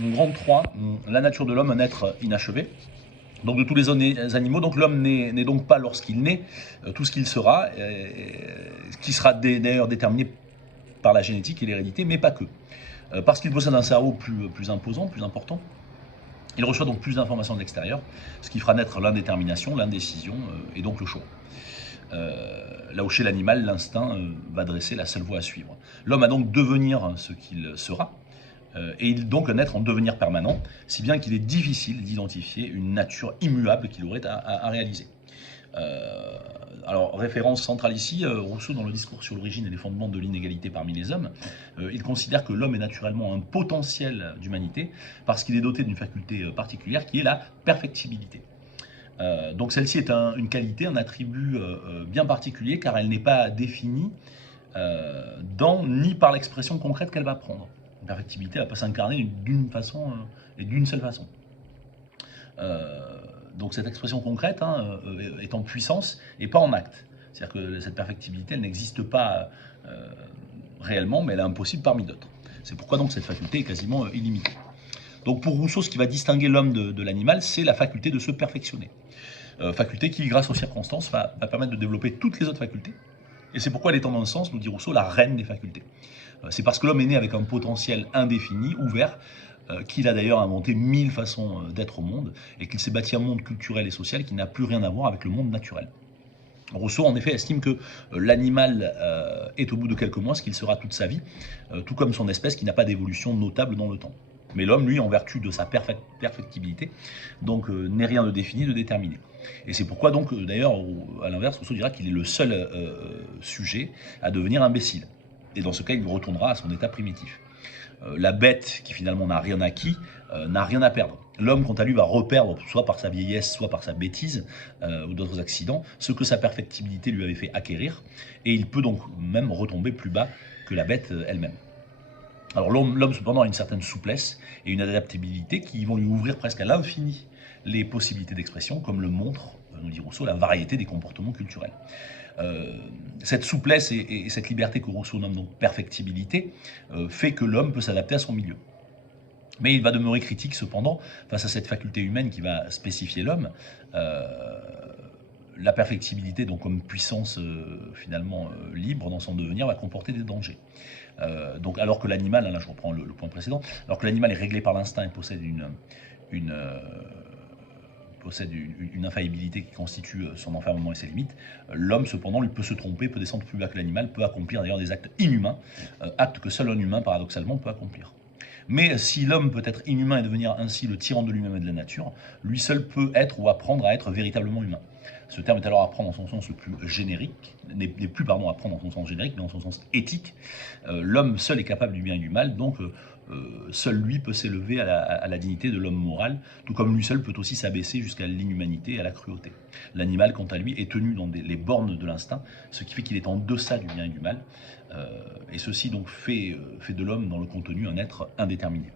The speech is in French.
Grande 3, la nature de l'homme, un être inachevé. Donc de tous les animaux, donc l'homme n'est donc pas lorsqu'il naît tout ce qu'il sera, qui sera d'ailleurs déterminé par la génétique et l'hérédité, mais pas que. Parce qu'il possède un cerveau plus imposant, plus important, il reçoit donc plus d'informations de l'extérieur, ce qui fera naître l'indétermination, l'indécision et donc le choix. Là où chez l'animal, l'instinct va dresser la seule voie à suivre. L'homme a donc devenir ce qu'il sera, et il est donc un être en devenir permanent, si bien qu'il est difficile d'identifier une nature immuable qu'il aurait à réaliser. Euh, alors, référence centrale ici, Rousseau, dans le discours sur l'origine et les fondements de l'inégalité parmi les hommes, il considère que l'homme est naturellement un potentiel d'humanité parce qu'il est doté d'une faculté particulière qui est la perfectibilité. Donc celle-ci est une qualité, un attribut bien particulier car elle n'est pas définie ni par l'expression concrète qu'elle va prendre. La perfectibilité ne va pas s'incarner d'une façon et d'une seule façon. Donc cette expression concrète est en puissance et pas en acte. C'est-à-dire que cette perfectibilité, elle n'existe pas réellement, mais elle est impossible parmi d'autres. C'est pourquoi donc cette faculté est quasiment illimitée. Donc pour Rousseau, ce qui va distinguer l'homme de l'animal, c'est la faculté de se perfectionner. Faculté qui, grâce aux circonstances, va permettre de développer toutes les autres facultés. Et c'est pourquoi elle est en un sens, nous dit Rousseau, la reine des facultés. C'est parce que l'homme est né avec un potentiel indéfini, ouvert, qu'il a d'ailleurs inventé 1000 façons d'être au monde, et qu'il s'est bâti un monde culturel et social qui n'a plus rien à voir avec le monde naturel. Rousseau, en effet, estime que l'animal est au bout de quelques mois ce qu'il sera toute sa vie, tout comme son espèce qui n'a pas d'évolution notable dans le temps. Mais l'homme, lui, en vertu de sa perfectibilité, donc n'est rien de défini, de déterminé. Et c'est pourquoi, donc, d'ailleurs, à l'inverse, Rousseau dira qu'il est le seul sujet à devenir imbécile. Et dans ce cas, il retournera à son état primitif. La bête, qui finalement n'a rien acquis, n'a rien à perdre. L'homme, quant à lui, va reperdre, soit par sa vieillesse, soit par sa bêtise ou d'autres accidents, ce que sa perfectibilité lui avait fait acquérir, et il peut donc même retomber plus bas que la bête elle-même. Alors l'homme cependant a une certaine souplesse et une adaptabilité qui vont lui ouvrir presque à l'infini les possibilités d'expression, comme le montre, nous dit Rousseau, la variété des comportements culturels. Cette souplesse et cette liberté que Rousseau nomme donc perfectibilité fait que l'homme peut s'adapter à son milieu. Mais il va demeurer critique cependant face à cette faculté humaine qui va spécifier l'homme. La perfectibilité, donc comme puissance finalement libre dans son devenir, va comporter des dangers. Donc alors que l'animal, là je reprends le point précédent, alors que l'animal est réglé par l'instinct et possède une une infaillibilité qui constitue son enfermement et ses limites, l'homme cependant lui peut se tromper, peut descendre plus bas que l'animal, peut accomplir d'ailleurs des actes inhumains, actes que seul un humain paradoxalement peut accomplir. Mais si l'homme peut être inhumain et devenir ainsi le tyran de lui-même et de la nature, lui seul peut être ou apprendre à être véritablement humain. Ce terme est alors à prendre dans son sens le plus générique, n'est plus à prendre dans son sens générique, mais dans son sens éthique. L'homme seul est capable du bien et du mal, donc seul lui peut s'élever à la dignité de l'homme moral, tout comme lui seul peut aussi s'abaisser jusqu'à l'inhumanité et à la cruauté. L'animal, quant à lui, est tenu dans les bornes de l'instinct, ce qui fait qu'il est en deçà du bien et du mal, et ceci donc fait de l'homme dans le contenu un être indéterminé.